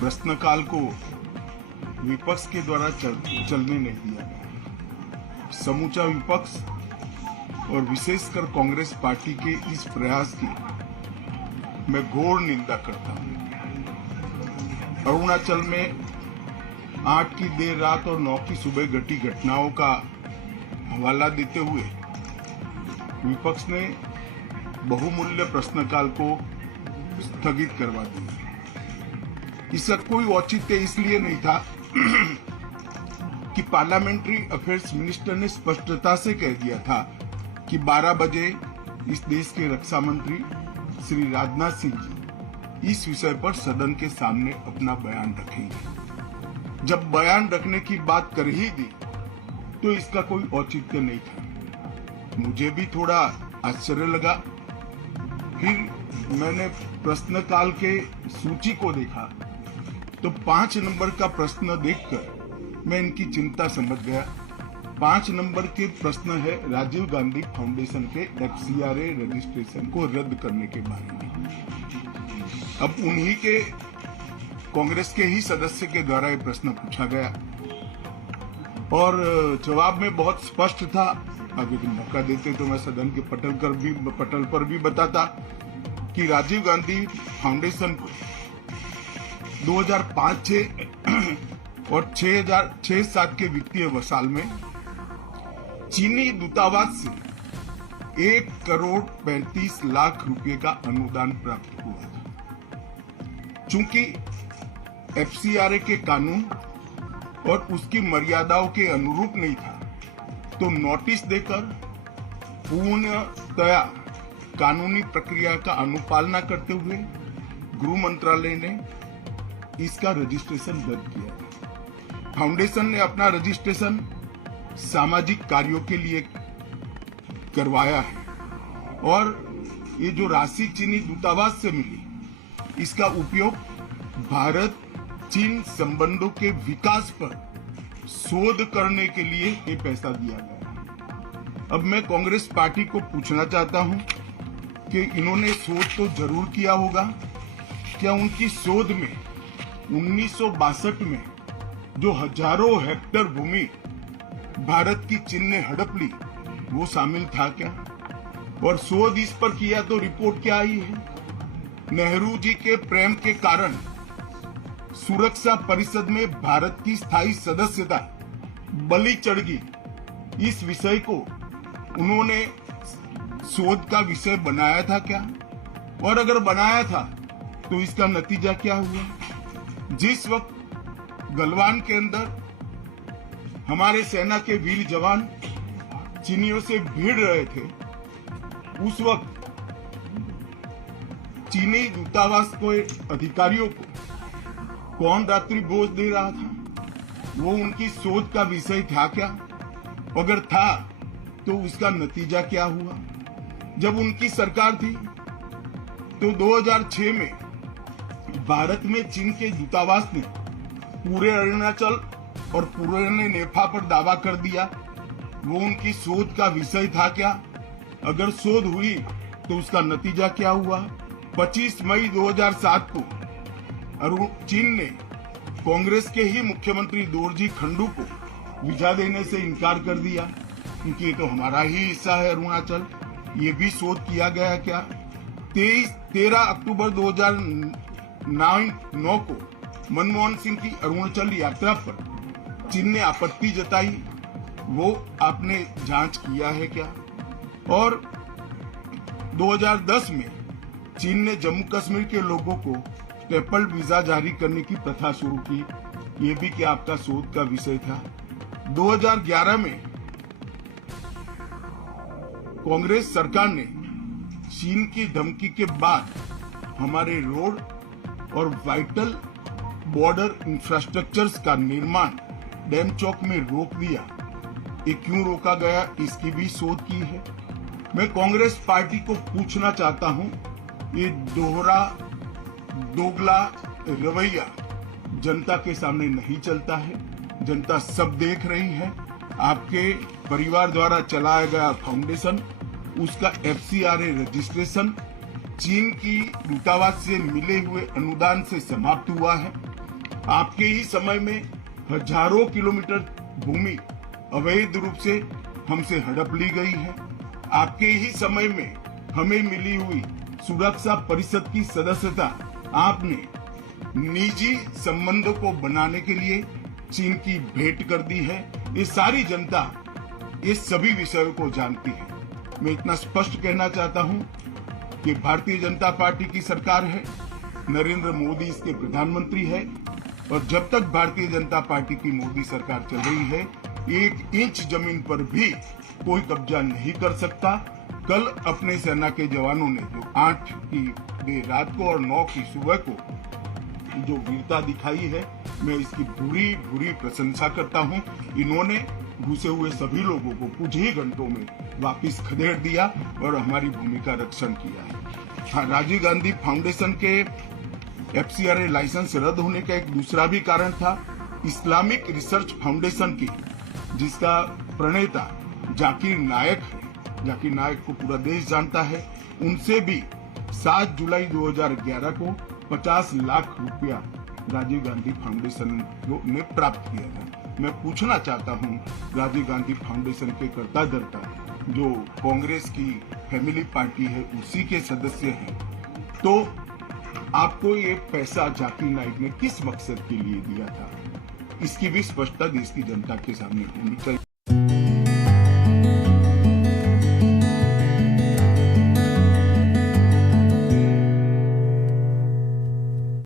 प्रश्नकाल को विपक्ष के द्वारा चलने नहीं दिया गया। समूचा विपक्ष और विशेषकर कांग्रेस पार्टी के इस प्रयास की मैं घोर निंदा करता हूं। अरुणाचल में 8 की देर रात और 9 की सुबह घटी घटनाओं का हवाला देते हुए विपक्ष ने बहुमूल्य प्रश्नकाल को स्थगित करवा दिया। इसका कोई औचित्य इसलिए नहीं था कि पार्लियामेंट्री अफेयर्स मिनिस्टर ने स्पष्टता से कह दिया था कि 12 बजे इस देश के रक्षा मंत्री श्री राजनाथ सिंह जी इस विषय पर सदन के सामने अपना बयान रखेंगे। जब बयान रखने की बात कर ही दी तो इसका कोई औचित्य नहीं था। मुझे भी थोड़ा आश्चर्य लगा। फिर मैंने प्रश्नकाल के सूची को देखा तो 5 नंबर का प्रश्न देखकर मैं इनकी चिंता समझ गया। 5 नंबर के प्रश्न है राजीव गांधी फाउंडेशन के FCRA रजिस्ट्रेशन को रद्द करने के बारे में। अब उन्हीं के कांग्रेस के ही सदस्य के द्वारा ये प्रश्न पूछा गया और जवाब में बहुत स्पष्ट था। अगर मौका देते तो मैं सदन के पटल पर भी बताता कि राजीव गांधी फाउंडेशन को 2005-6 और 2006-07 के वित्तीय वर्षाल में चीनी दूतावास से 1,35,00,000 रुपए का अनुदान प्राप्त हुआ था। चूंकि FCRA के कानून और उसकी मर्यादाओं के अनुरूप नहीं था तो नोटिस देकर पूर्णतया कानूनी प्रक्रिया का अनुपालना करते हुए गृह मंत्रालय ने इसका रजिस्ट्रेशन रद्द किया। फाउंडेशन ने अपना रजिस्ट्रेशन सामाजिक कार्यों के लिए करवाया है और ये जो राशि चीनी दूतावास से मिली इसका उपयोग भारत चीन संबंधों के विकास पर शोध करने के लिए ये पैसा दिया गया। अब मैं कांग्रेस पार्टी को पूछना चाहता हूं कि इन्होंने शोध तो जरूर किया होगा। क्या उनकी शोध में 1962 में जो हजारों हेक्टेयर भूमि भारत की चीन ने हड़प ली वो शामिल था क्या? और शोध इस पर किया तो रिपोर्ट क्या आई है? नेहरू जी के प्रेम के कारण सुरक्षा परिषद में भारत की स्थायी सदस्यता बलि चढ़ गई। इस विषय को उन्होंने शोध का विषय बनाया था क्या? और अगर बनाया था तो इसका नतीजा क्या हुआ? जिस वक्त गलवान के अंदर हमारे सेना के वीर जवान चीनियों से भिड़ रहे थे उस वक्त चीनी दूतावास को अधिकारियों को कौन रात्रि भोज दे रहा था? वो उनकी शोध का विषय था क्या? अगर था तो उसका नतीजा क्या हुआ? जब उनकी सरकार थी तो 2006 में भारत में चीन के दूतावास ने पूरे अरुणाचल और पूरे नेफा पर दावा कर दिया। वो उनकी शोध का विषय था क्या? अगर शोध हुई तो उसका नतीजा क्या हुआ? 25 मई 2007 को चीन ने कांग्रेस के ही मुख्यमंत्री दोरजी खंडू को वीजा देने से इनकार कर दिया क्योंकि ये तो हमारा ही हिस्सा है अरुणाचल। ये भी शोध किया गया क्या? 13 अक्टूबर 2009 को मनमोहन सिंह की अरुणाचल यात्रा पर चीन ने आपत्ति जताई, वो आपने जांच किया है क्या? और 2010 में चीन ने जम्मू कश्मीर के लोगों को ट्रिपल वीजा जारी करने की प्रथा शुरू की, ये भी क्या आपका शोध का विषय था? 2011 में कांग्रेस सरकार ने चीन की धमकी के बाद हमारे रोड और वाइटल बॉर्डर इंफ्रास्ट्रक्चर्स का निर्माण डैम चौक में रोक दिया। ये क्यों रोका गया इसकी भी शोध की है। मैं कांग्रेस पार्टी को पूछना चाहता हूं, ये दोगला रवैया जनता के सामने नहीं चलता है। जनता सब देख रही है। आपके परिवार द्वारा चलाया गया फाउंडेशन, उसका FCRA रजिस्ट्रेशन चीन की दूतावास से मिले हुए अनुदान से समाप्त हुआ है। आपके ही समय में हजारों किलोमीटर भूमि अवैध रूप से हमसे हड़प ली गई है। आपके ही समय में हमें मिली हुई सुरक्षा परिषद की सदस्यता आपने निजी संबंधों को बनाने के लिए चीन की भेंट कर दी है। ये सारी जनता ये सभी विषयों को जानती है। मैं इतना स्पष्ट कहना चाहता हूं कि भारतीय जनता पार्टी की सरकार है, नरेंद्र मोदी इसके प्रधानमंत्री है, और जब तक भारतीय जनता पार्टी की मोदी सरकार चल रही है, 1 इंच जमीन पर भी कोई कब्जा नहीं कर सकता। कल अपने सेना के जवानों ने जो 8 की देर रात को और 9 की सुबह को जो वीरता दिखाई है, मैं इसकी बुरी प्रशंसा करता हूं। इन्होंने घुसे हुए सभी लोगों को कुछ ही घंटों में वापस खदेड़ दिया और हमारी भूमि का रक्षण किया है। हाँ, राजीव गांधी फाउंडेशन के FCRA लाइसेंस रद्द होने का एक दूसरा भी कारण था। इस्लामिक रिसर्च फाउंडेशन की, जिसका प्रणेता जाकिर नायक है, जाकिर नायक को पूरा देश जानता है, उनसे भी 7 जुलाई 2011 को 50 लाख रुपया राजीव गांधी फाउंडेशन ने प्राप्त किया था। मैं पूछना चाहता हूं, राजीव गांधी फाउंडेशन के कर्ता धर्ता जो कांग्रेस की फैमिली पार्टी है, उसी के सदस्य हैं, तो आपको ये पैसा जाकिर नाइक ने किस मकसद के लिए दिया था, इसकी भी स्पष्टता देश की जनता के सामने होनी चाहिए।